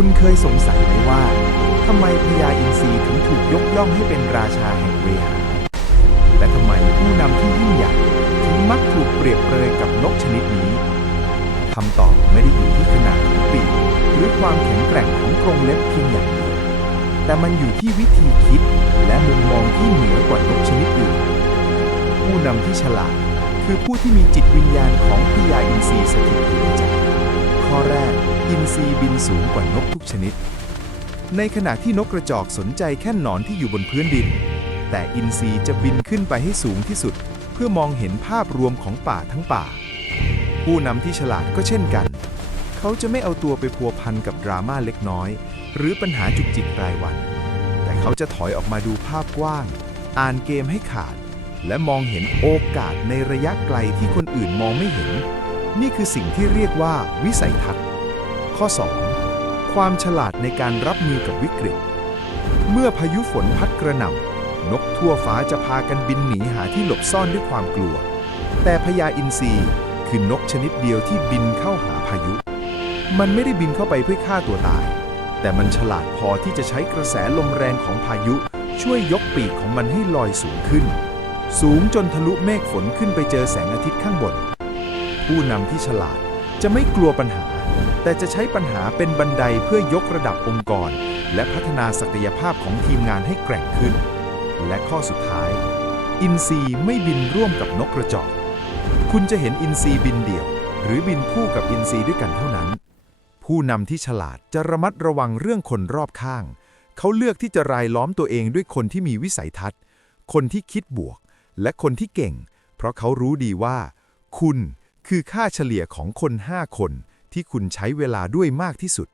คุณเคยสงสัยไหมว่าทำไมพญาอินทรีถึงถูกยกย่องให้เป็นราชาแห่งเวหา และทำไมผู้นำที่ยิ่งใหญ่ถึงมักถูกเปรียบเปรยกับนกชนิดนี้คำตอบไม่ได้อยู่ที่ขนาดของปีกหรือความแข็งแกร่งของกรงเล็บเพียงอย่างเดียวแต่มันอยู่ที่วิธีคิดและมุมมองที่เหนือกว่านกชนิดอื่น ผู้นำที่ฉลาดคือผู้ที่มีจิตวิญญาณของพญาอินทรีสถิตอยู่ในใจ อินทรีบินสูงกว่านกทุกชนิด ในขณะที่นกกระจอกสนใจแค่หนอนที่อยู่บนพื้นดิน แต่อินทรีจะบินขึ้นไปให้สูงที่สุด เพื่อมองเห็นภาพรวมของป่าทั้งป่า ผู้นำที่ฉลาดก็เช่นกัน เขาจะไม่เอาตัวไปพัวพันกับดราม่าเล็กน้อย หรือปัญหาจุกจิกรายวัน แต่เขาจะถอยออกมาดูภาพกว้าง อ่านเกมให้ขาด และมองเห็นโอกาสในระยะไกลที่คนอื่นมองไม่เห็น นี่คือสิ่งที่เรียกว่าวิสัยทัศน์ ข้อ 2. ความฉลาดในการรับมือกับวิกฤต เมื่อพายุฝนพัดกระหน่ำนกทั่วฟ้าจะพากันบินหนีหาที่หลบซ่อนด้วยความกลัว แต่พญาอินทรีคือนกชนิดเดียวที่บินเข้าหาพายุ มันไม่ได้บินเข้าไปเพื่อฆ่าตัวตาย แต่มันฉลาดพอที่จะใช้กระแสลมแรงของพายุ ช่วยยกปีกของมันให้ลอยสูงขึ้น สูงจนทะลุเมฆฝนขึ้นไปเจอแสงอาทิตย์ข้างบน ผู้นำที่ฉลาดจะไม่กลัวปัญหา แต่จะใช้ปัญหาเป็นบันไดเพื่อยกระดับองค์กร และพัฒนาศักยภาพของทีมงานให้แกร่งขึ้น และข้อสุดท้าย อินทรีไม่บินร่วมกับนกกระจอก คุณจะเห็นอินทรีบินเดี่ยว หรือบินคู่กับอินทรีด้วยกันเท่านั้น ผู้นำที่ฉลาดจะระมัดระวังเรื่องคนรอบข้าง เขาเลือกที่จะรายล้อมตัวเองด้วยคนที่มีวิสัยทัศน์ คนที่คิดบวก และคนที่เก่ง เพราะเขารู้ดีว่า คุณคือค่าเฉลี่ยของคน 5 คน ที่คุณใช้เวลาด้วยมากที่สุด